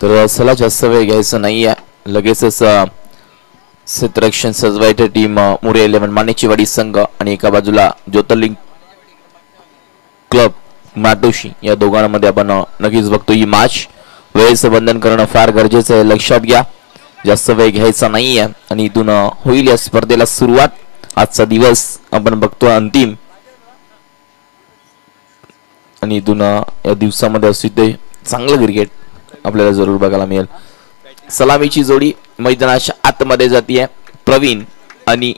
तर चला जास्त वेळ घ्यायचा नाहीये, लगेचच क्षेत्ररक्षण सजवायची टीम मुरे 11 मानेचीवाडी संघ आणि एका बाजूला ज्योतिर्लिंग क्लब माटोशी या दोघांमध्ये आपण नक्कीच बघतो ही मॅच. वेळेचं बंधन करणं फार गरजेचं आहे, लक्षात घ्या. जास्त वेळ घ्यायचा नाहीये आणि इथून होईल या स्पर्धेला सुरुवात. आजचा दिवस आपण बघतो अंतिम आणि इथून या दिवसामध्ये असते ते चांगलं क्रिकेट आपल्याला जरूर बघायला मिळेल. सलामीची जोडी मैदानाच्या आतमध्ये जातीये. प्रवीण आणि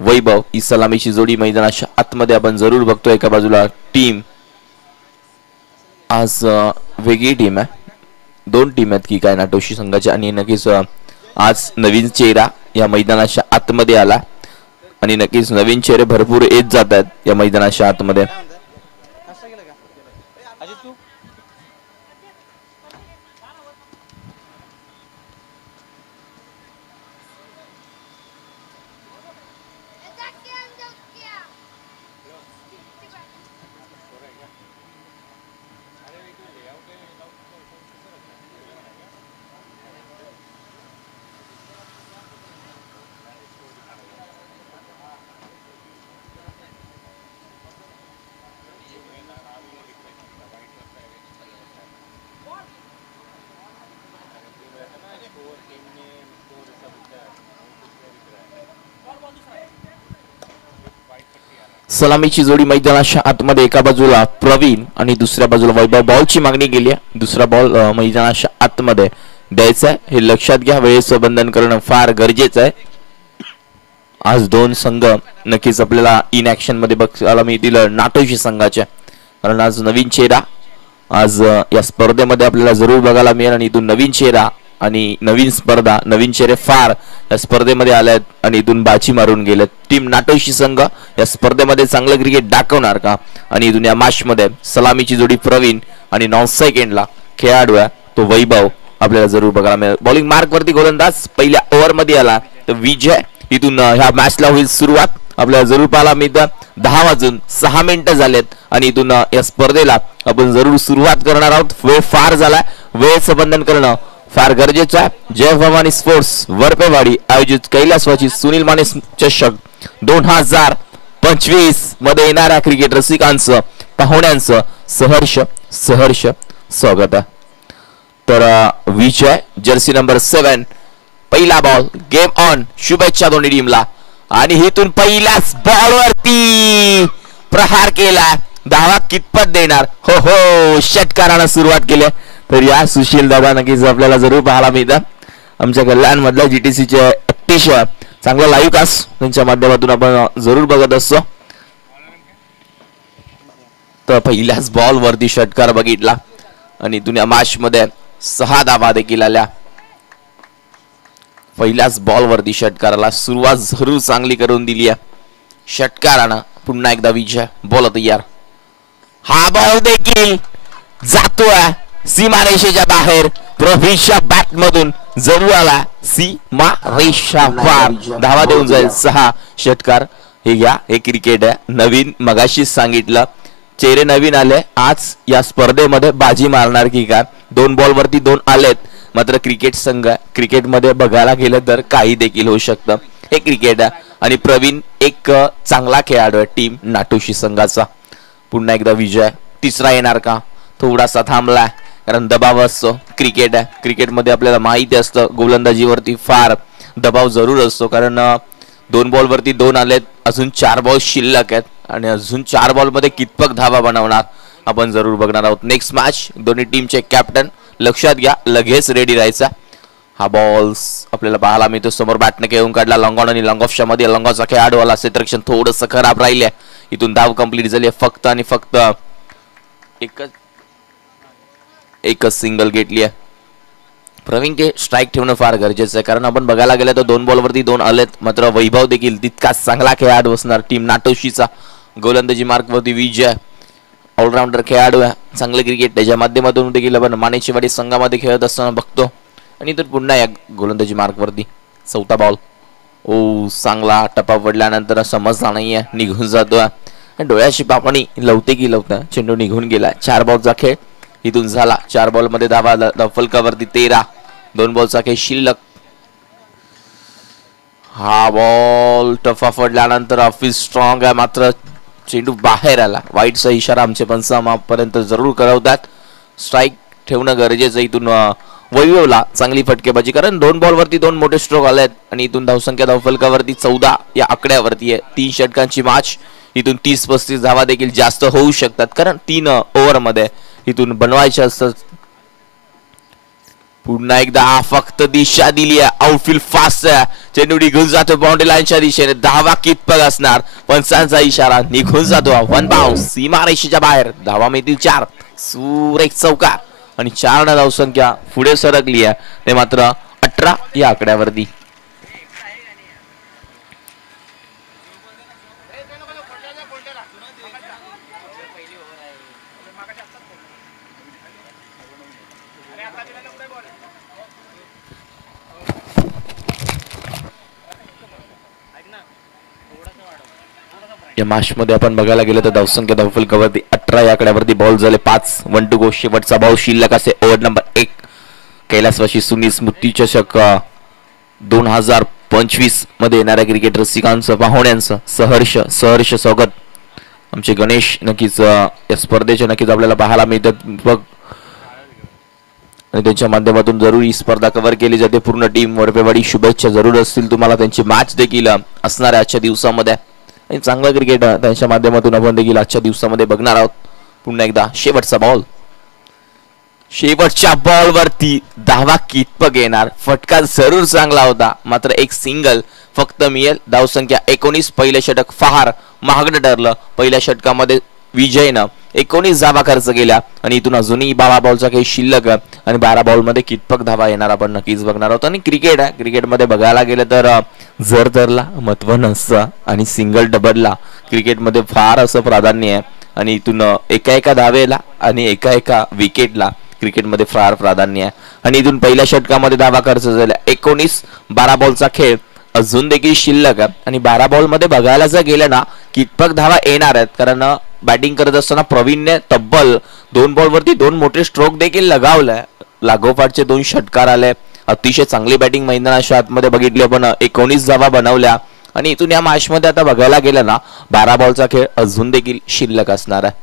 वैभव ही सलामीची जोडी मैदानाच्या आतमध्ये आपण जरूर बघतो. एका बाजूला टीम आज वेगळी टीम आहे, दोन टीम आहेत की काय नाटोशी संघाच्या आणि नक्कीच आज नवीन चेहरा या मैदानाच्या आतमध्ये आला आणि नक्कीच नवीन चेहरे भरपूर येत जात आहेत या मैदानाच्या आतमध्ये. सलामीची जोडी मैदानाच्या आतमध्ये एका बाजूला प्रवीण आणि दुसऱ्या बाजूला वैभव. बॉलची मागणी केली आहे, दुसरा बॉल मैदानाच्या आतमध्ये द्यायचा आहे हे लक्षात घ्या. वेळेचं बंधन करणं फार गरजेचं आहे. आज दोन संघ नक्कीच आपल्याला इन ऍक्शन मध्ये बघायला मिळतील नाटोशी संघाच्या, कारण आज नवीन चेहरा आज या स्पर्धेमध्ये आपल्याला जरूर बघायला मिळेल आणि इथून नवीन चेहरा आणि नवीन स्पर्धा, नवीन चेहरे फार या स्पर्धेमध्ये आलेत आणि इथून बाजी मारून गेलेत. टीम नाटोशी संघ या स्पर्धेमध्ये चांगलं क्रिकेट दाखवणार का? आणि इथून या मॅच मध्ये सलामीची जोडी प्रवीण आणि नॉन सेकंडला खेळाडू आहे तो वैभव आपल्याला जरूर बघायला मिळेल. बॉलिंग मार्क वरती गोलंदाज पहिल्या ओव्हर मध्ये आला तर विजय. इथून ह्या मॅचला होईल सुरुवात, आपल्याला जरूर पाहायला मिळतं. 10:06 झालेत आणि इथून या स्पर्धेला आपण जरूर सुरुवात करणार आहोत. वेळ फार झालाय, वेळेचं बंधन करणं फार गरजेचं आहे. जय भवानी स्पोर्ट्स वरपेवाडी आयोजित कैलासवासी सुनील माने चषक 2025 मध्ये येणाऱ्या क्रिकेट रसिकांचं पाहुण्यांचं सहर्ष सहर्ष स्वागत आहे. तर विजय जर्सी नंबर 7 पहिला बॉल, गेम ऑन. शुभेच्छा दोन्ही टीमला. आणि इथून पहिल्याच बॉलवरती प्रहार केला, धावा कितपत देणार? हो हो, षटकारानं सुरुवात केली. तर या सुशील दादा नक्कीच आपल्याला जरूर पाहायला मिळतात. आमच्या कल्याण मधल्या जीटीसीचे अतिशय चांगला लाईव्ह कास्ट त्यांच्या माध्यमातून आपण जरूर बघत असतो. तर पहिल्याच बॉल वरती षटकार बघितला आणि दुनिया मॅच मध्ये 6 धावा देखील आल्या. पहिल्याच बॉल वरती षटकाराला सुरुवात जरूर चांगली करून दिली आहे षटकारानं. पुन्हा एकदा विजय बॉल तयार. हा बॉल देखील जातोय सीमारेषेच्या बाहेर. प्रवीणच्या बॅट मधून जरूर आला सीमारेषा पार. धावा देऊन जाईल 6 षटकार. हे घ्या, हे क्रिकेट आहे. नवीन मगाशीच सांगितलं, चेहरे नवीन आले. आज या स्पर्धेमध्ये बाजी मारणार की काय? 2 बॉल वरती 2 आलेत. मात्र क्रिकेट संघ, क्रिकेटमध्ये बघायला गेलं तर काही देखील होऊ शकतं. हे क्रिकेट आहे आणि प्रवीण एक चांगला खेळाडू आहे टीम नाटोशी संघाचा. पुन्हा एकदा विजय. तिसरा येणार का? थोडासा थांबलाय, कारण दबाव असतो. क्रिकेट आहे, क्रिकेटमध्ये आपल्याला माहिती असतं गोलंदाजीवरती फार दबाव जरूर असतो, कारण 2 बॉल वरती 2 आलेत. अजून 4 बॉल शिल्लक आहेत आणि अजून 4 बॉल मध्ये कितपत धावा बनवणार आपण जरूर बघणार आहोत. नेक्स्ट मॅच दोन्ही टीमचे कॅप्टन लक्षात घ्या, लगेच रेडी राहायचा. हा बॉल्स आपल्याला पाहायला मिळतो. समोर बॅटने घेऊन काढला लॉंग ऑन आणि लॉंग ऑफच्या मध्ये लॉंगॉनचा खेळाडू आला. क्षेत्ररक्षण थोडंसं खराब राहिले. इथून धाव कंप्लीट झाली फक्त आणि फक्त एकच सिंगल घेतली आहे. प्रवीण के स्ट्राईक ठेवणं फार गरजेचं आहे, कारण आपण बघायला गेलं तर 2 बॉल वरती 2 आलेत. मात्र वैभव देखील तितकाच चांगला खेळाडू असणार टीम नाटोशीचा. गोलंदाजी मार्क वरती विजय ऑलराऊंडर खेळाडू आहे, चांगले क्रिकेट त्याच्या माध्यमातून देखील आपण मानेचीवाडी संघामध्ये खेळत असताना बघतो. आणि तर पुन्हा या गोलंदाजी मार्क वरती 4था बॉल. ओ, चांगला टप्पा पडल्यानंतर समजला नाहीये, निघून जातोय. डोळ्याची पापणी लवते की लवता चेंडू निघून गेला. 4 बॉलचा खेळ. इथून झाला 4 बॉल मध्ये धावा फलकावरती 13. 2 बॉलचा काही शिल्लक. हा बॉल टफा पडल्यानंतर ऑफिस स्ट्रॉंग आहे मात्र चेंडू बाहेर आला. वाईटचा इशारा आमचे पंचांपर्यंत जरूर करवतात. स्ट्राईक ठेवणं गरजेचं. इथून वैभवला चांगली फटकेबाजी कारण 2 बॉल वरती 2 मोठे स्ट्रोक आलेत आणि इथून धावसंख्या धावफलकावरती 14 या आकड्यावरती आहे. 3 षटकांची मॅच. इथून 30-35 धावा देखील जास्त होऊ शकतात कारण 3 ओव्हर मध्ये इथून बनवायच्या असतात. पुन्हा एकदा फक्त दिशा दिली आहे. आउटफील्ड फास्ट आहे. चेंडू निघून जातो बाउंड्री लाईनच्या दिशेने. धावा कितपत असणार पंचांचा इशारा. निघून जातो. 1 बाउन्स सीमारेषेच्या बाहेर. धावा मिळतील 4. सुरेख चौकार आणि 4 धावसंख्या पुढे सरकली आहे. ते मात्र 18 या आकड्यावरती. या मॅच मध्ये आपण बघायला गेलं तर धावसंख्या धावफलकावरती 18 या आकड्यावरती बॉल झाले 5. 1 टू गो. शेवटचा बॉल शिल्लक असे ओव्हर नंबर 1. कैलासवासी सुनील स्मृती चषक 2025 मध्ये येणाऱ्या क्रिकेट रसिकांचं पाहुण्यांचं सहर्ष स्वागत. आमचे गणेश नक्कीच या स्पर्धेचे नक्कीच आपल्याला पाहायला मिळतात बघ आणि त्यांच्या माध्यमातून जरूर ही स्पर्धा कव्हर केली जाते. पूर्ण टीम वरपेवाडी शुभेच्छा जरूर असतील तुम्हाला. त्यांची मॅच देखील असणार आहे आजच्या दिवसामध्ये आणि चांगलं क्रिकेट त्यांच्या माध्यमातून आपण देखील आजच्या दिवसामध्ये बघणार आहोत. पुन्हा एकदा शेवटचा बॉल. शेवटच्या बॉल वरती धावा कितपत येणार. फटका जरूर चांगला होता मात्र एक सिंगल फक्त मिळेल. धावसंख्या 19. पहिलं षटक फार महागडं ठरलं. पहिल्या षटकामध्ये विजयनं 19 धावा खर्च केल्या आणि इथून अजूनही 12 बॉलचा काही शिल्लक आणि 12 बॉल मध्ये कितपत धावा येणार आपण नक्कीच बघणार आहोत. आणि क्रिकेट आहे. क्रिकेटमध्ये बघायला गेलं तर जर धरला महत्व नसतं आणि सिंगल डबलला क्रिकेटमध्ये फार असं प्राधान्य आहे आणि इथून एका धावेला आणि एका विकेटला क्रिकेटमध्ये फार प्राधान्य आहे. आणि इथून पहिल्या षटकामध्ये धावा खर्च झाल्या 19. 12 बॉलचा खेळ अजून देखील शिल्लक आहे आणि 12 बॉल मध्ये बघायला जर गेलं ना कितपत धावा येणार आहेत कारण बॅटिंग करत असताना प्रवीणने तब्बल 2 बॉल वरती 2 मोठे स्ट्रोक देखील लगावलाय. लागोपाठचे 2 षटकार आले. अतिशय चांगली बॅटिंग मैदानाच्या आतमध्ये बघितली आपण. 19 धावा बनवल्या आणि इथून या मॅच मध्ये आता बघायला गेलं ना 12 बॉलचा खेळ अजून देखील शिल्लक असणार आहे.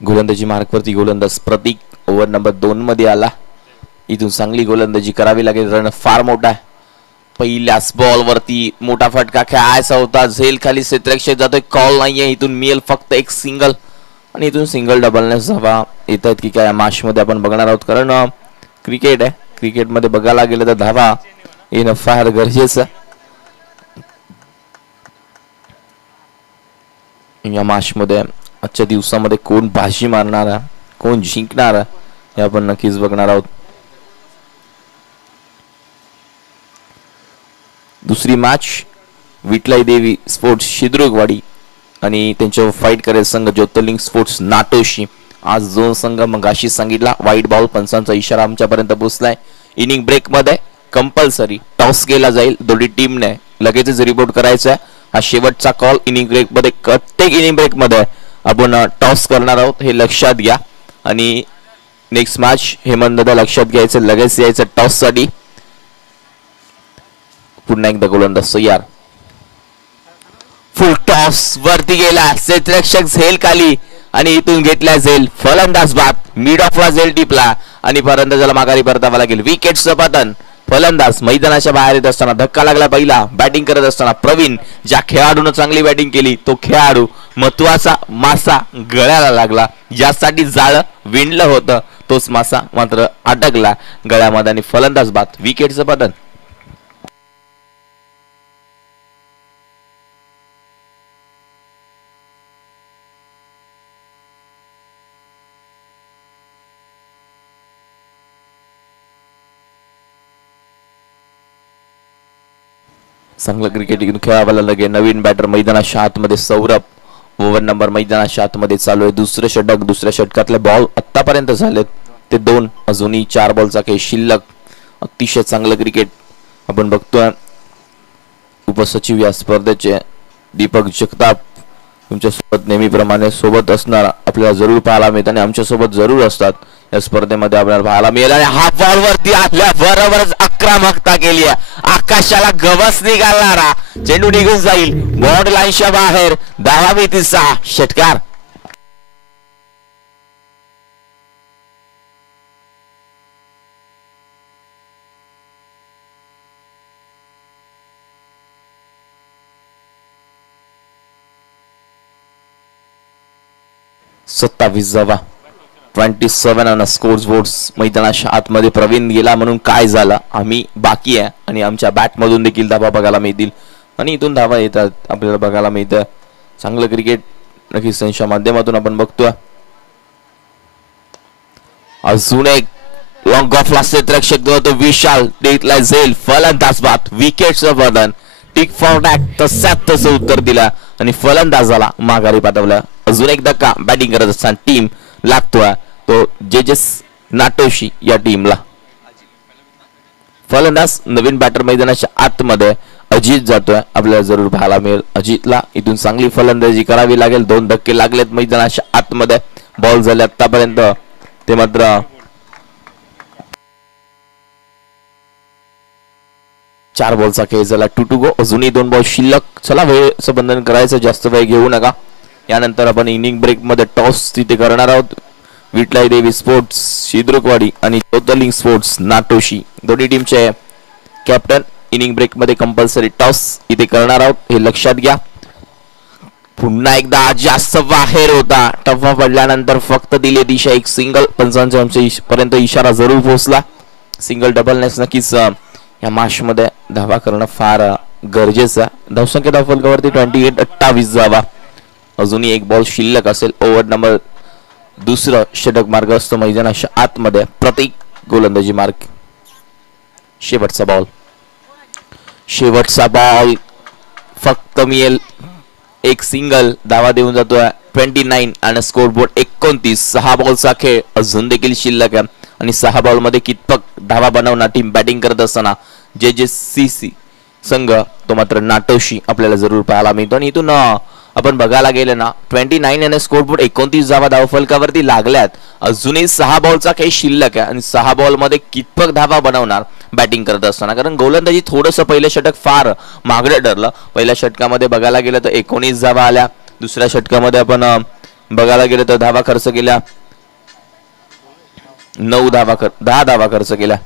गोलंदाजी मार्कवरती गोलंदाज प्रतीक ओव्हर नंबर 2 मध्ये आला. इथून चांगली गोलंदाजी करावी लागेल. रन फार मोठा आहे. पहिल्याच बॉल वरती मोठा फटका खेळायचा होता. झेल खाली क्षेत्ररक्षक जातोय. कॉल नाहीये. इथून मिळेल फक्त एक सिंगल आणि इथून सिंगल डबलने धावा येतात की काय मॅच मध्ये आपण बघणार आहोत कारण क्रिकेट आहे. क्रिकेटमध्ये बघायला गेलं तर धावा येणं फार गरजेचं या मॅच मध्ये. आजच्या दिवसामध्ये कोण बाजी मारणार आहे कोण जिंकणार आहे हे आपण नक्कीच बघणार आहोत. दुसरी मॅच विटलाई देवी स्पोर्ट्स शिद्रुगवाडी आणि त्यांच्यावर फाईट करेल संघ ज्योतिर्लिंग स्पोर्ट्स नाटोशी. आज 2 संघ मगाशी सांगितला. व्हाईट बॉल पंचांचा इशारा आमच्यापर्यंत पोहोचलाय. इनिंग ब्रेक मध्ये कंपल्सरी टॉस केला जाईल. दोन्ही टीमने लगेचच रिपोर्ट करायचा आहे. हा शेवटचा कॉल. इनिंग ब्रेक मध्ये प्रत्येक इनिंग ब्रेक मध्ये आपण टॉस करणार आहोत हे लक्षात घ्या आणि नेक्स्ट मॅच हेमंत दादा लक्षात घ्यायचं. लगेच यायचं टॉस साठी. पुन्हा एकदा गोलंदाज तयार. फुल टॉस वरती गेला. क्षेत्ररक्षक झेल खाली आणि इथून घेतला झेल. फलंदाज बाद. मिड ऑफला झेल टिपला आणि फलंदाजाला माघारी परतावा लागेल. विकेटचं पतन. फलंदाज मैदानाच्या बाहेर येत असताना धक्का लागला. पहिला बॅटिंग करत असताना प्रवीण ज्या खेळाडूने चांगली बॅटिंग केली तो खेळाडू महत्वाचा मासा गळ्याला लागला. ज्यासाठी जाळं विणलं होतं तोच मासा मात्र अटकला गळ्यामध्ये आणि फलंदाज बाद. विकेटचं पतन. चांगलं क्रिकेट खेळायला लगे. नवीन बॅटर मैदानाच्या आतमध्ये सौरभ ओव्हर नंबर मैदानाच्या आतमध्ये चालू आहे. दुसरं षटक, दुसऱ्या षटकातले बॉल आतापर्यंत झालेत ते 2. अजूनही 4 बॉलचा खेळ शिल्लक. अतिशय चांगलं क्रिकेट आपण बघतोय. उपसचिव या स्पर्धेचे दीपक जगताप तुमच्यासोबत नेहमीप्रमाणे सोबत असणार आपल्याला जरूर पाहायला मिळत आणि आमच्यासोबत जरूर असतात या स्पर्धेमध्ये आपल्याला पाहायला मिळेल. आणि हा बॉल वरती आल्या बरोबरच आक्रमकता केली आहे. आकाशाला गवस निघालणारा चेंडू निघून जाईल बॉर्ड लाईनच्या बाहेर. धावा मिळतील 6. षटकार. सत्तावीसावा 27 ऑन स्कोर्स बोर्ड्स मैदानाच्या आतमध्ये प्रवीण गेला म्हणून काय झालं आम्ही बाकी आहे आणि आमच्या बॅट मधून देखील धावा बघायला मिळतील आणि इथून धावा येतात आपल्याला बघायला मिळतं. चांगलं क्रिकेट नक्कीच त्यांच्या माध्यमातून आपण बघतोय. अजून एक लॉंग ऑफला क्षेत्ररक्षक होतो विशाल देतला झेल फलंदाज बाद विकेटचं बदन टिक फॉर डॅक तसाच तसं उत्तर दिला आणि फलंदाजाला माघारी पाठवलं. अजून एक धक्का बॅटिंग करत असताना टीम लागतोय तो जेजेस नाटोशी या टीमला. फलंदाज नवीन बॅटर मैदानाच्या आतमध्ये अजित जातोय आपल्याला जरूर पाहायला मिळेल. अजितला इथून चांगली फलंदाजी करावी लागेल. 2 धक्के लागलेत मैदानाच्या आतमध्ये. बॉल झाले आतापर्यंत ते मात्र 4 बॉलचा खेळ झाला. 2 to go. अजूनही 2 बॉल शिल्लक. चला वेळेचं बंधन करायचं जास्त वेळ घेऊ नका. यानंतर आपण इनिंग ब्रेक मध्ये टॉस तिथे करणार आहोत. विटलाई देवी स्पोर्ट्स शिद्रुकवाडी आणि ज्योतिर्लिंग स्पोर्ट्स नाटोशी दोन्ही टीमचे कॅप्टन इनिंग ब्रेक मध्ये कंपल्सरी टॉस इथे करणार आहोत हे लक्षात घ्या. पुन्हा एकदा जास्त बाहेर होता. टप्पा पडल्यानंतर फक्त दिली दिशा एक सिंगल. पंचांच्या पर्यंत इशारा जरूर पोहोचला. सिंगल डबलनेस नक्कीच या मॅच मध्ये धावा करणं फार गरजेचं आहे. धावसंख्या धाव फलकावरती 28 धावा. अजूनही 1 बॉल शिल्लक असेल. ओव्हर नंबर दुसरं षटक मार्ग असतो मैदानाच्या आतमध्ये. प्रत्येक गोलंदाजी मार्ग. शेवटचा बॉल फक्त मिळेल एक सिंगल. धावा देऊन जातोय 29 आणि स्कोरबोर्ड 29. 6 बॉलचा खेळ अजून देखील शिल्लक आहे आणि 6 बॉल मध्ये कितपत धावा बनवणार टीम बॅटिंग करत असताना जेजेसीसी संघ तो मात्र नाटोशी आपल्याला जरूर पाहायला मिळतो. आणि इथून आपण बघायला गेलं ना 29 आणि स्कोरबोर्ड 29 धावा धावफलकावरती लागल्यात. अजूनही 6 बॉलचा काही शिल्लक आहे आणि 6 बॉल मध्ये कितपत धावा बनवणार बॅटिंग करत असताना. कारण गोलंदाजी थोडंसं पहिलं षटक फार मागडं ठरलं. पहिल्या षटकामध्ये बघायला गेलं तर 19 धावा आल्या. दुसऱ्या षटकामध्ये आपण बघायला गेलं तर धावा खर्च केल्या 10 धावा खर्च केल्या.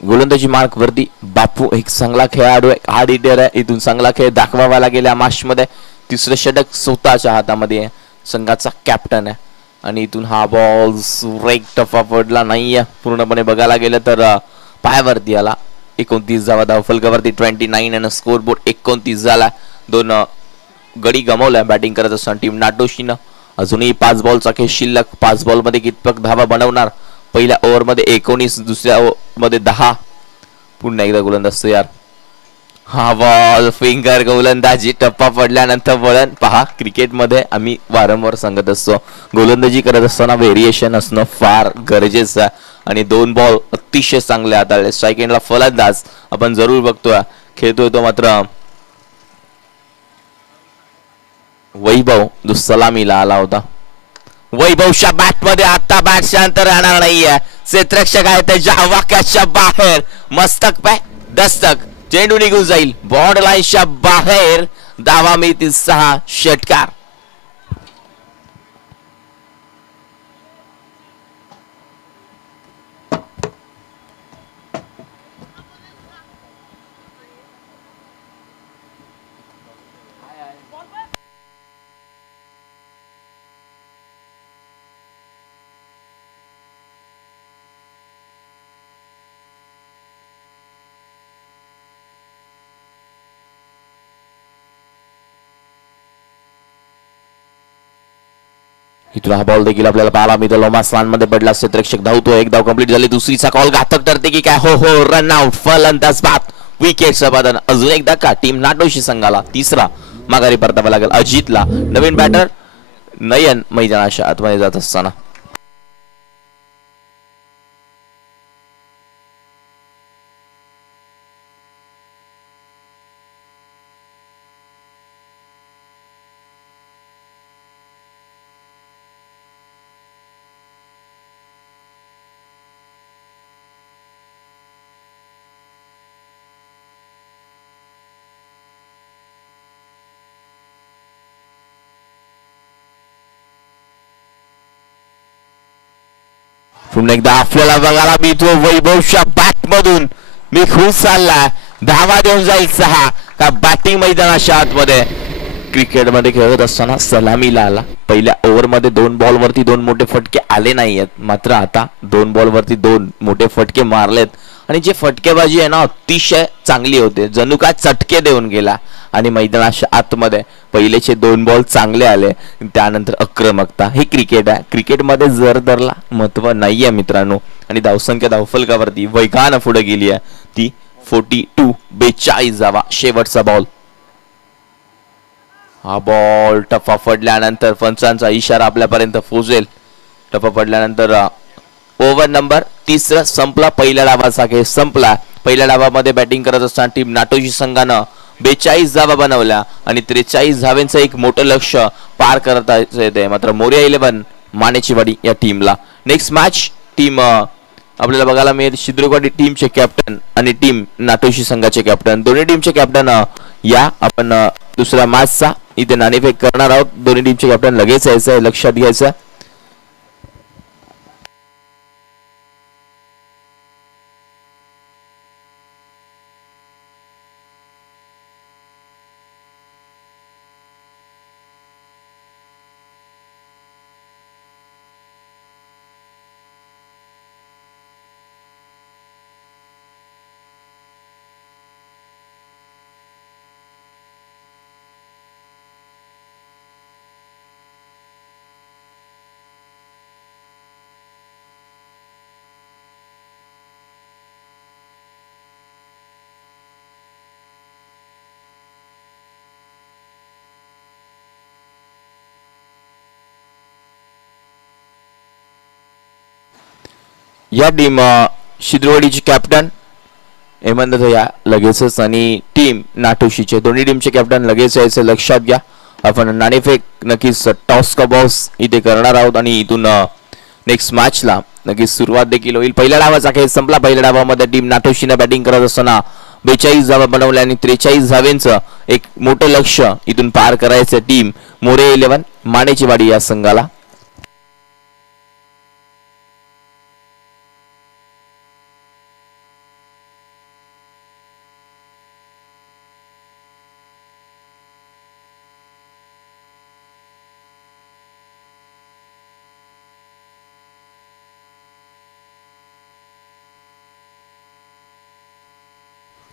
गोलंदाजी मार्क वरती बापू एक चांगला खेळाडू आहे. हार्ड हिटर आहे. इथून चांगला खेळ दाखवावा लागेल या मॅच मध्ये. तिसरं षटक स्वतःच्या हातामध्ये आहे. संघाचा कॅप्टन आहे आणि इथून हा बॉल सुरेख टप्पा पडला नाहीये. पूर्णपणे बघायला गेलं तर पायावरती आला. 29 धावा धावफलकावरती 29 आणि स्कोरबोर्ड 29 झाला. 2 गडी गमावल्या बॅटिंग करत असताना टीम नाटोशीनं. अजूनही 5 बॉलचा खेळ शिल्लक. 5 बॉल मध्ये कितपत धावा बनवणार. पहिल्या ओव्हर मध्ये 19, दुसऱ्या ओव्हर मध्ये 10. पुन्हा एकदा गोलंदाज तयार. हा बॉल फिंगर गोलंदाजी. टप्पा पडल्यानंतर वळण पहा. क्रिकेटमध्ये आम्ही वारंवार सांगत असतो गोलंदाजी करत असताना व्हेरिएशन असणं फार गरजेचं आहे आणि 2 बॉल अतिशय चांगले हाताळले. स्ट्राईक एंडला फलंदाज आपण जरूर बघतोय. खेळतोय तो मात्र वैभव जो सलामीला आला होता. वैभवच्या बॅट मध्ये आता बॅट शांत राहणार नाहीये. क्षेत्ररक्षक आहे त्याच्या आवाक्याच्या बाहेर. मस्तक पे दस्तक. चेंडू निघून जाईल बॉर्ड लाईनच्या बाहेर. धावा मिळतील 6. षटकार. इथून हा बॉल देखील आपल्याला पाहायला मिळतो. लोमास मध्ये पडला. क्षेत्ररक्षक धावतो. एक धाव कंप्लीट झाली. दुसरीचा कॉल घातक ठरते की काय? हो हो, रन आउट. फलंदाज बाद. विकेटचं बदल. अजून एक धक्का टीम नाटोशी संघाला. तिसरा माघारी परतावा लागेल अजितला. नवीन बॅटर नयन मैदानाच्या आतमध्ये जात असताना. पुन्हा एकदा आपल्याला बघायला मिळतो वैभवच्या बॅट मधून मी खुश चालला. धावा देऊन जाईल 6 का बॅटिंग मैदानाच्या आतमध्ये. क्रिकेटमध्ये खेळत असताना सलामीला आला. पहिल्या ओव्हरमध्ये 2 बॉलवरती 2 मोठे फटके आले नाहीयेत. मात्र आता 2 बॉलवरती 2 मोठे फटके मारलेत आणि जे फटकेबाजी आहे ना अतिशय चांगली होते. जणू काय चटके देऊन गेला आणि मैदानाच्या आतमध्ये पहिलेचे 2 बॉल चांगले आले. त्यानंतर आक्रमकता. हे क्रिकेट आहे. क्रिकेटमध्ये जर धरला महत्व नाहीये मित्रांनो. आणि धावसंख्या धावफलकावरती वेगानं पुढे गेली आहे. ती 42 जावा. शेवटचा बॉल. हा बॉल टप्पा पडल्यानंतर पंचांचा इशारा आपल्यापर्यंत पोहोचेल. टप्पा पडल्यानंतर ओव्हर नंबर 3 संपला. पहिल्या डावाचा खेळ संपला. पहिल्या डावामध्ये बॅटिंग करत असताना टीम नाटोशी संघानं 42 धावा बनवल्या आणि 43 धावांचं एक मोठं लक्ष पार करता येते. मात्र मोरिया 11 मानेचीवाडी या टीमला. नेक्स्ट मॅच टीम आपल्याला बघायला मिळेल. शिद्रुगवाडी टीमचे कॅप्टन आणि टीम नाटोशी संघाचे कॅप्टन. दोन्ही टीमचे कॅप्टन या आपण दुसऱ्या मॅचचा इथे नाणेफेक करणार आहोत. दोन्ही टीमचे कॅप्टन लगेच यायचं आहे, लक्षात घ्यायचं. या टीम शिद्रुवाडीचे कॅप्टन हेमंत या लगेचच आणि टीम नाटोशीचे दोन्ही टीमचे कॅप्टन लगेच यायचे, लक्षात घ्या. आपण नाणेफेक नक्कीच टॉस का बॉस इथे करणार आहोत आणि इथून नेक्स्ट मॅचला नक्कीच सुरुवात देखील होईल. पहिल्या डावाचा खेळ संपला. पहिल्या डावामध्ये टीम नाटोशीने बॅटिंग करत असताना 42 धावा बनवल्या आणि 43 धावांचं एक मोठं लक्ष इथून पार करायचं टीम मोरे 11 मानेचीवाडी या संघाला.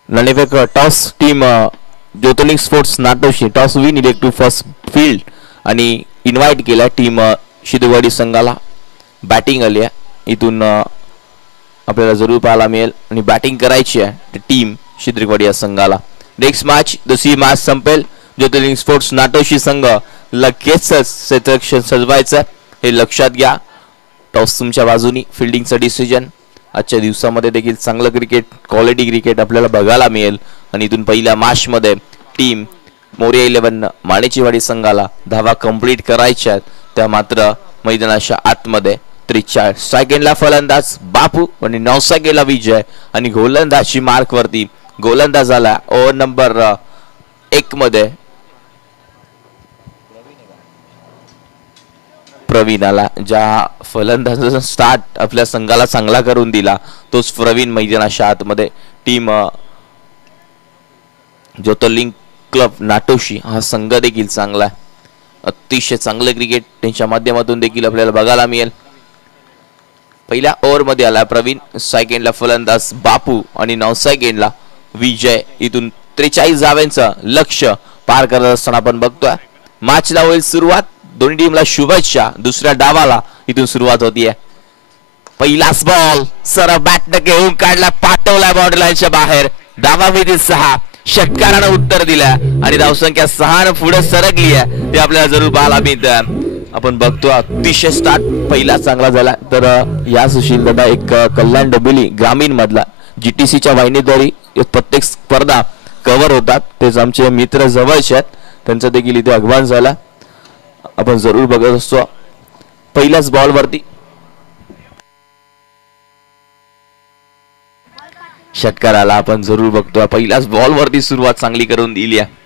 नाणेफेक टॉस टीम ज्योतिर्लिंग स्पोर्ट्स नाटोशी toss win elect to first field आणि इन्व्हाइट केला टीम शिद्रुवाडी संघाला. बॅटिंग आली आहे इथून आपल्याला जरूर पाहायला मिळेल आणि बॅटिंग करायची आहे टीम शिद्रुवाडी या संघाला. नेक्स्ट मॅच दुसरी मॅच संपेल. ज्योतिर्लिंग स्पोर्ट्स नाटोशी संघ लगेचच क्षेत्ररक्षण सजवायचं हे लक्षात घ्या. टॉस तुमच्या बाजूनी. फिल्डिंगचं डिसिजन. आजच्या दिवसामध्ये देखील चांगलं क्रिकेट, क्वालिटी क्रिकेट आपल्याला बघायला मिळेल आणि इथून पहिल्या मॅच मध्ये टीम मोरे 11 मानेचीवाडी संघाला धावा कंप्लीट करायच्या आहेत. त्या मात्र मैदानाच्या आतमध्ये 43 सेकंडला फलंदाज बापू आणि 9 सेकंडला विजय आणि गोलंदाजी मार्क वरती गोलंदाज आला ओव्हर नंबर 1 मध्ये प्रवीण आला. ज्या फलंदाजाचा स्टार्ट आपल्या संघाला चांगला करून दिला तोच प्रवीण मैदानाच्या आतमध्ये. टीम ज्योतिर्लिंग क्लब नाटोशी हा संघ देखील चांगला आहे. अतिशय चांगलं क्रिकेट त्यांच्या माध्यमातून देखील आपल्याला बघायला मिळेल. पहिल्या ओव्हर मध्ये आला प्रवीण. सेकंडला फलंदाज बापू आणि 9 सेकंडला विजय. इथून 43 धावांचं लक्ष पार करत असताना आपण बघतोय. मॅचला होईल सुरुवात. दोन्ही टीमला शुभेच्छा. दुसऱ्या डावाला इथून सुरुवात होतीये. पहिलाच बॉल सरळ बॅटने घेऊन काढला, पाठवला बॉर्डर लाईनच्या बाहेर. डावा विधी 6. षटकारानं उत्तर दिलं आणि धावसंख्या 6 पुढे सरकली आहे. ते आपल्याला जरूर पाहायला मिळतं. आपण बघतो अतिशय स्टार्ट पहिला चांगला झाला. तर या सुशील दादा एक कल्याण डोंबिवली ग्रामीण मधला GTCच्या वाहिनीद्वारे प्रत्येक स्पर्धा कव्हर होतात. तेच आमचे मित्र जवळचे आहेत, त्यांचा देखील इथे आगमन झाला. आपण जरूर बघत असतो. पहिल्याच बॉल वरती षटकाराला आपण जरूर बघतो. पहिल्याच बॉल वरती सुरुवात चांगली करून दिली आहे.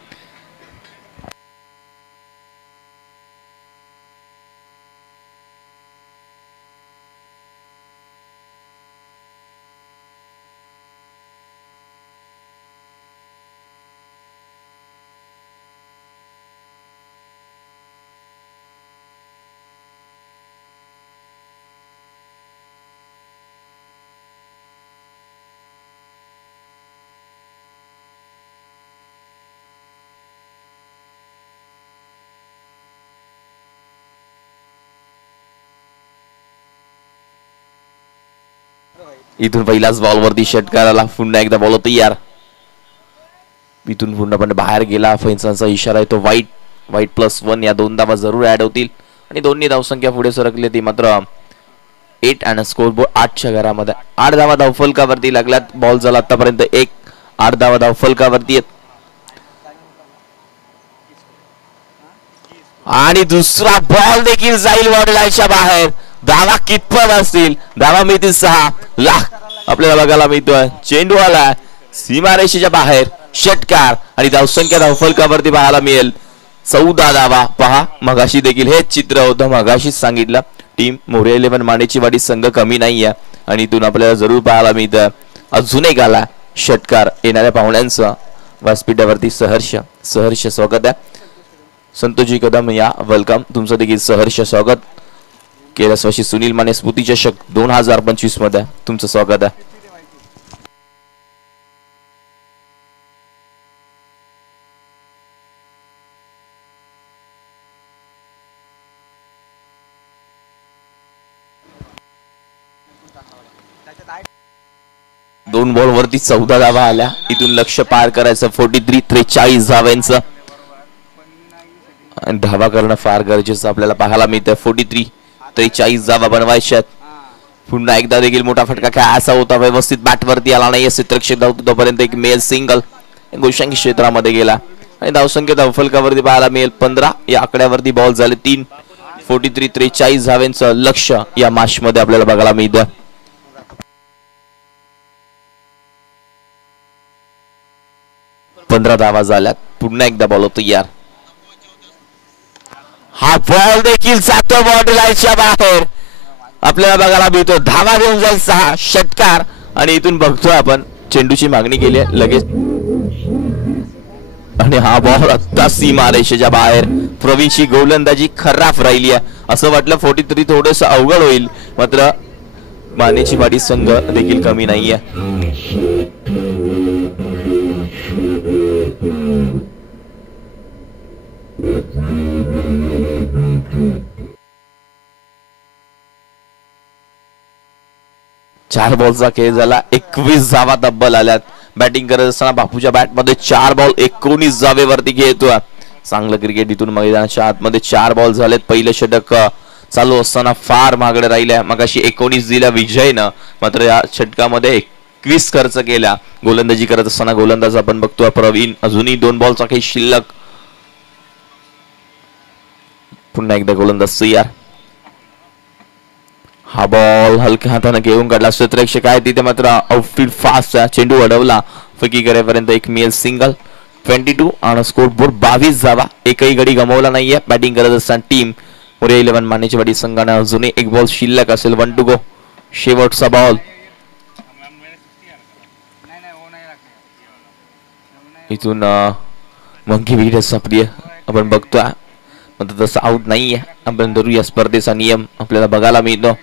इथून पहिल्याच बॉल वरती षटकाराला पुन्हा एकदा बॉल तयार. इथून पूर्णपणे बाहेर गेला. फैन्सांचा इशारा आहे तो वाईट. वाईट +1 या 2 धावा जरूर ऍड होतील आणि दोन्ही धावसंख्या पुढे सरकली. ती मात्र 8 आणि स्कोरबोर्ड 8च्या घरामध्ये 8 धावा धावफलकावरती लागल्यात. बॉल झाला आतापर्यंत 1. 8 धावा धावफलकावरती आहेत आणि दुसरा बॉल देखील जाईल बॉर्डर लाईनच्या बाहेर. धावा कितपत असतील? धावा मिळतील 6 लाख आपल्याला बघायला मिळतोय. चेंडू आला सीमारेषेच्या बाहेर. षटकार आणि धावसंख्या धावफलकावरती पाहायला मिळेल 14 धावा. पहा मगाशी देखील हेच चित्र होतं. मगाशीच सांगितलं टीम मोरे 11 मानेचीवाडी संघ कमी नाहीये आणि इथून आपल्याला जरूर पाहायला मिळतं अजून एक आला षटकार. येणाऱ्या पाहुण्यांचं व्यासपीठावरती सहर्ष स्वागत आहे. संतोषजी कदम या वेलकम. तुमचं देखील सहर्ष स्वागत. केरसवाशी सुनील माने स्मृती चषक 2025 मध्ये तुमचं स्वागत आहे. दोन बॉल वरती 14 धावा आल्या. इथून लक्ष पार करायचं 43-43 धावांचं आणि धावा करणं फार गरजेचं आपल्याला पाहायला मिळतं. 43-43 धावा बनवायच्यात. पुन्हा एकदा देखील मोठा फटका काय असा होता व्यवस्थित बॅट वरती आला नाही. क्षेत्ररक्षक धावतो तोपर्यंत एक मेल सिंगल गोशांकी क्षेत्रामध्ये गेला आणि धावसंख्या धावफलकावरती पाहायला मिळेल 15. या आकड्यावरती बॉल झाले 3. 43-43 धावांचं लक्ष या मॅच मध्ये आपल्याला बघायला मिळतं. पंधरा धावा झाल्यात. पुन्हा एकदा बॉल तयार. हा बॉल देखील जातो बॉर्डर लाईनच्या बाहेर. आपल्याला बघायला मिळतो धावा घेऊन जाईल 6. षटकार आणि इथून बघतोय आपण चेंडूची मागणी केली आहे लगेच आणि हा बॉल आता सीमारेषेच्या बाहेर. प्रवीणची गोलंदाजी खराब राहिली आहे. असं वाटलं 43 थोडस अवघड होईल, मात्र मानेची वाडी संघ देखील कमी नाहीये. चार बॉलचा खेळ झाला. 21 धावा तब्बल आल्यात. बॅटिंग करत असताना बापूच्या बॅट मध्ये 4 बॉल 19 धावेवरती खेळतोय. चांगलं क्रिकेट. इथून मैदानाच्या आतमध्ये 4 बॉल झालेत. पहिलं षटक चालू असताना फार मागडे राहिल्या. मगाशी 19 दिल्या विजयनं, मात्र या षटकामध्ये 21 खर्च केला. गोलंदाजी करत असताना गोलंदाज आपण बघतोय प्रवीण. अजूनही 2 बॉलचा काही शिल्लक. पुन्हा एकदा गोलंदाज तयार. हा बॉल हलक्या हाताने घेऊन काढला. क्षेत्ररक्षक आहे तिथे, मात्र आउटफील्ड फास्ट. चेंडू अडवला. फकी करेपर्यंत एक मेल सिंगल. 22 आणि स्कोर बोर्ड 22 धावा. एकही गडी गमावला नाहीये. बॅटिंग करत असताना टीम मोरे 11 मानेची वाडी संघाने अजूनही एक बॉल शिल्लक असेल. 1 to go. शेवटचा बॉल. इथून मंकी विकेट प्रिय आपण बघतोय, मात्र तसं आउट नाहीये. आपण धरू या स्पर्धेचा नियम आपल्याला बघायला मिळतो.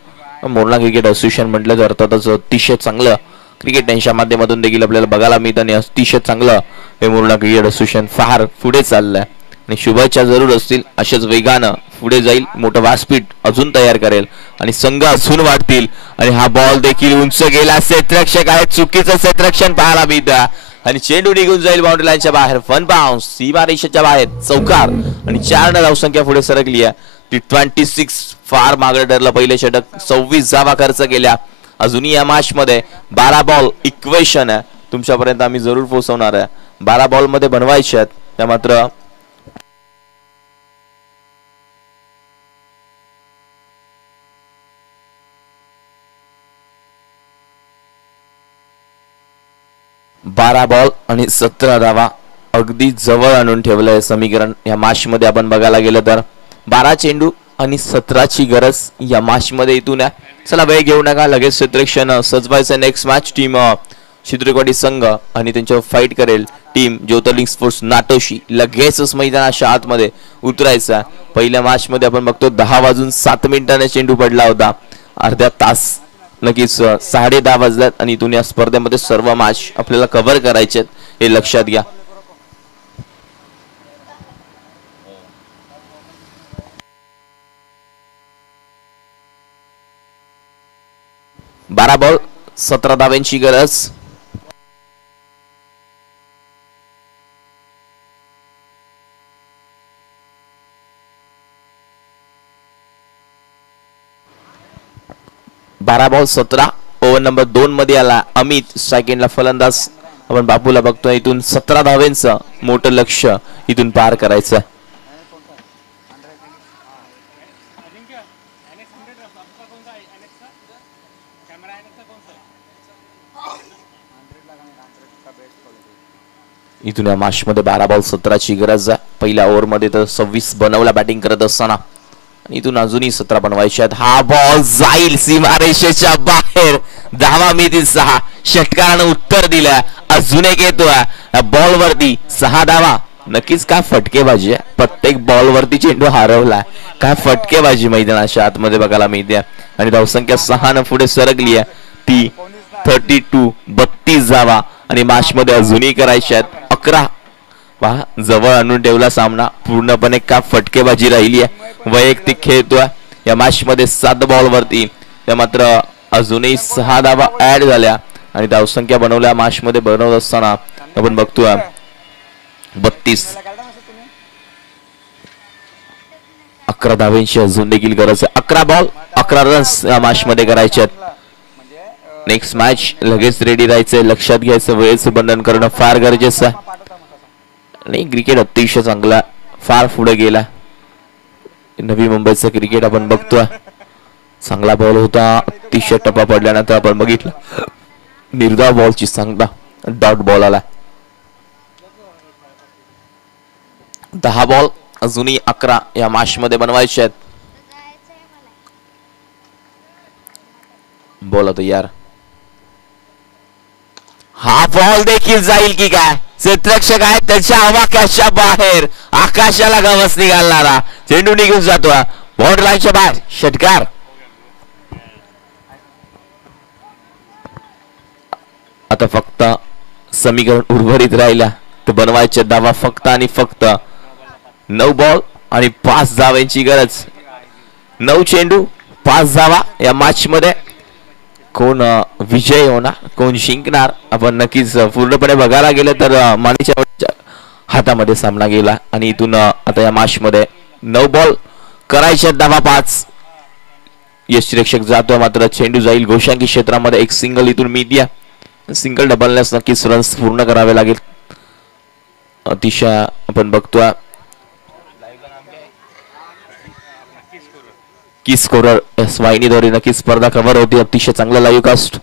मोरणा क्रिकेट असोसिएशन म्हटलं तर अर्थातच अतिशय चांगलं क्रिकेट त्यांच्या माध्यमातून देखील आपल्याला बघायला मिळतं आणि अतिशय चांगलं हे मोरणा क्रिकेट असोसिएशन फार पुढे चाललंय. आणि शुभेच्छा जरूर असतील. अशाच वेगानं पुढे जाईल, मोठं व्यासपीठ अजून तयार करेल आणि संघ अजून वाढतील. आणि हा बॉल देखील उंच गेला. क्षेत्ररक्षक आहे, चुकीचं क्षेत्ररक्षण पाहायला मिळतं आणि चेंडू निघून जाईल बाउंड्री लाईनच्या बाहेर. फन बाउन्स सीमारेषेच्या बाहेर चौकार आणि 4 धावसंख्या पुढे सरकली आहे. T26 फार मागे ठरलं. पहिले षटक 26 धावा खर्च केल्या. अजूनही या मॅच मध्ये 12 बॉल इक्वेशन आहे, तुमच्यापर्यंत आम्ही जरूर पोहोचवणार आहे. 12 बॉल मध्ये बनवायचे आहेत. त्या मात्र बारा बॉल आणि 17 धावा अगदी जवळ आणून ठेवलंय समीकरण. या मॅच मध्ये आपण बघायला गेलं तर 12 चेंडू आणि 17ची गरज या मॅच मध्ये इथून आहे. चला वेळ घेऊ नका, लगेच क्षेत्ररक्षण सजवायचं. नेक्स्ट मॅच टीम चित्रकोटी संघ आणि त्यांच्यावर फाईट करेल टीम ज्योतिर्लिंग स्पोर्ट्स नाटोशी. लगेचच मैदानाच्या आतमध्ये उतरायचा. पहिल्या मॅच मध्ये आपण बघतो 10 वाजून 7 मिनिटांनी चेंडू पडला होता. अर्ध्या तास नक्कीच 10:30 वाजल्यात आणि इथून या स्पर्धेमध्ये सर्व मॅच आपल्याला कव्हर करायचे हे लक्षात घ्या. बारा बॉल 17 धावांची गरज. बारा बॉल 17. ओव्हर नंबर 2 मध्ये आला अमित. सेकंडला फलंदाज आपण बापूला बघतोय. इथून 17 धावांचं मोठं लक्ष इथून पार करायचं. इथून या मॅच मध्ये 12 बॉल 17ची गरज आहे. पहिल्या ओव्हर मध्ये तर 26 बनवला बॅटिंग करत असताना आणि इथून अजूनही 17 बनवायचे आहेत. हा बॉल जाईल सीमारेषेच्या बाहेर. धावा मिळतील 6. षटकारानं उत्तर दिलं. अजून एक येतोय बॉल वरती 6 धावा. नक्कीच काय फटकेबाजी आहे. प्रत्येक बॉल वरती चेंडू हरवलाय. काय फटकेबाजी मैदानाच्या आतमध्ये बघायला मिळते आणि धावसंख्या 6 पुढे सरकली आहे. ती 32 धावा आणि मॅच मध्ये अजूनही करायच्या आहेत 11. पहा जवळ आणून ठेवला सामना. पूर्णपणे का फटकेबाजी राहिली आहे. वैयक्तिक खेळतोय या मॅच मध्ये 7 बॉल वरती. त्या मात्र अजूनही 6 धावा ऍड झाल्या आणि धावसंख्या बनवल्या मॅच मध्ये बनवत असताना आपण बघतोय 32. 11 धावांची अजून देखील गरज आहे. 11 बॉल 11 रन्स या मॅच मध्ये करायचे आहेत. नेक्स्ट मॅच लगेच रेडी राहायचंय. लक्षात घ्यायचं वेळेचं बंधन करणं फार गरजेचं आहे. आणि क्रिकेट अतिशय चांगला फार पुढे गेला. नवी मुंबईचं क्रिकेट आपण बघतोय. चांगला बॉल होता. अतिशय टप्पा पडल्यानंतर आपण बघितलं निर्धाव बॉलची चांगला डॉट बॉल आला. 10 बॉल अजूनही 11 या मॅच मध्ये बनवायचे आहेत. बोला तयार. हा बॉल देखील जाईल की काय. क्षेत्ररक्षक आहे त्याच्या आवाक्याच्या बाहेर. आकाशाला गवसणी घालणारा चेंडू निघून जातो बाउंड्री लाईनच्या बाहेर. षटकार. आता फक्त समीकरण उर्वरित राहिला तर बनवायचे धावा फक्त आणि फक्त 9 बॉल आणि 5 धावांची गरज. 9 चेंडू 5 धावा. या मॅच मध्ये कोण विजय होणार कोण जिंकणार आपण नक्कीच पूर्णपणे बघायला गेलं तर मानेच्या हातामध्ये सामना गेला. आणि इथून आता या मॅच मध्ये 9 बॉल करायचे धावा 5. यष्टिरक्षक जातो मात्र चेंडू जाईल गोशांकी क्षेत्रामध्ये. एक सिंगल इथून मिळते. सिंगल डबलनेस नक्कीच रन्स पूर्ण करावे लागेल. अतिशय आपण बघतोय की स्कोरर एस वाहिनीद्वारे नक्कीच स्पर्धा कव्हर होती. अतिशय चांगला लाईव्ह कास्ट.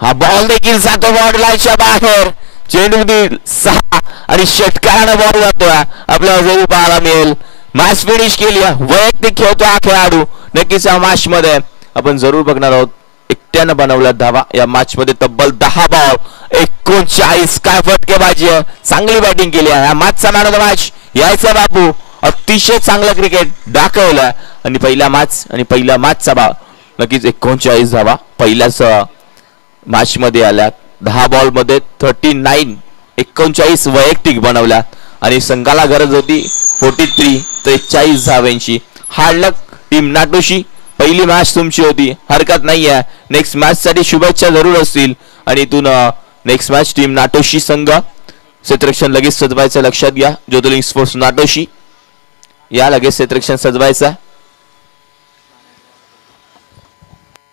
हा बॉल देखील जातो बाउंड्री लाईनच्या बाहेर. चेंडू 6 आणि षटकारानं बॉल जातोय. आपल्याला जरूर पाहायला मिळेल. मॅच फिनिश केली. वैयक्तिक खेळतो हा खेळाडू. नक्कीच या मॅच मध्ये आपण जरूर बघणार आहोत. एकट्यानं बनवल्या धावा. या मॅच मध्ये तब्बल 10 बॉल 39. काय फटकेबाजी आहे. चांगली बॅटिंग केली आहे. या मॅचचा मॅन ऑफ द मॅच यायचा बापू. अतिशय चांगलं क्रिकेट दाखवलं आणि पहिल्या मॅचचा भाव नक्कीच 39 धावा पहिल्याच मॅच मध्ये आल्यात. 10 बॉल मध्ये 39 वैयक्तिक बनवल्या आणि संघाला गरज होती 43 धावांची. हार्ड लक टीम नाटोशी. पहिली मॅच तुमची होती, हरकत नाहीये. नेक्स्ट मॅच साठी शुभेच्छा जरूर असतील आणि इथून नेक्स्ट मॅच टीम नाटोशी संघ. क्षेत्ररक्षण लगेच सजवायचं, लक्षात घ्या. ज्योतिर्लिंग स्पोर्ट्स नाटोशी या लगेच क्षेत्ररक्षण सजवायचं.